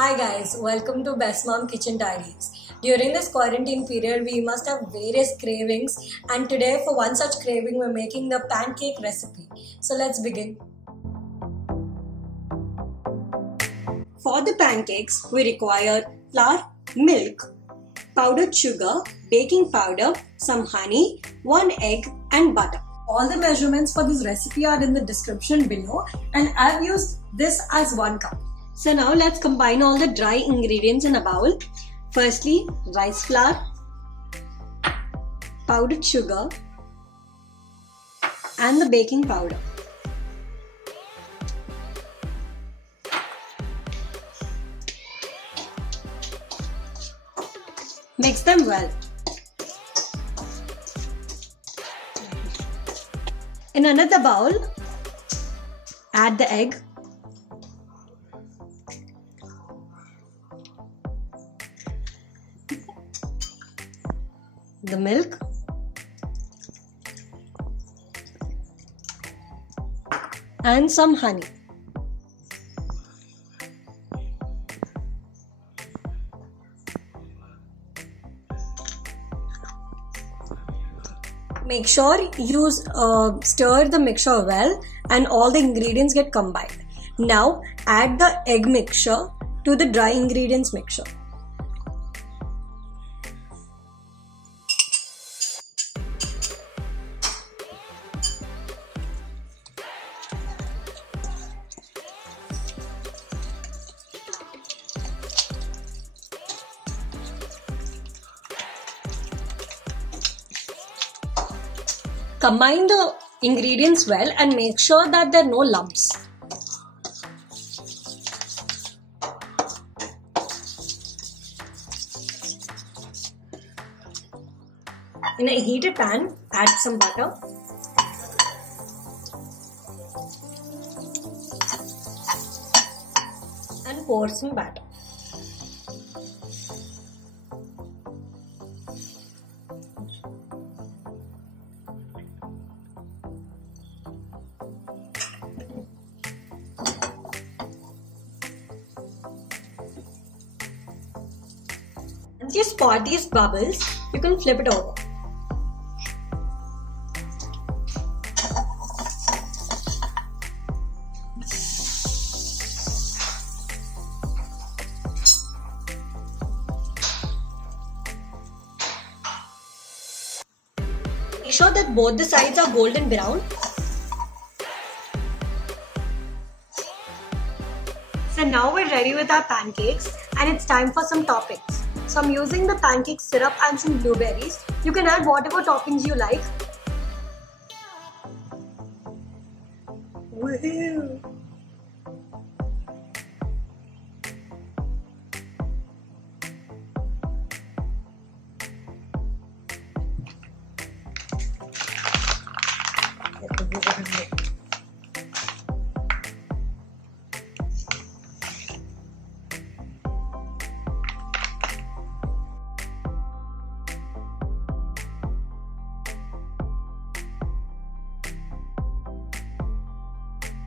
Hi guys, welcome to Bestmom Kitchen Diaries. During this quarantine period, we must have various cravings, and today for one such craving, we're making the pancake recipe. So let's begin. For the pancakes, we require flour, milk, powdered sugar, baking powder, some honey, 1 egg and butter. All the measurements for this recipe are in the description below, and I've used this as 1 cup. So now let's combine all the dry ingredients in a bowl. Firstly, rice flour, powdered sugar and the baking powder. Mix them well. In another bowl, add the egg, the milk, and some honey. Make sure you stir the mixture well and all the ingredients get combined. Now add the egg mixture to the dry ingredients mixture. Combine the ingredients well and make sure that there are no lumps. In a heated pan, add some butter and pour some batter. Once you spot these bubbles, you can flip it over. Make sure that both the sides are golden brown. So now we're ready with our pancakes and it's time for some toppings. So I'm using the pancake syrup and some blueberries. You can add whatever toppings you like. Woohoo!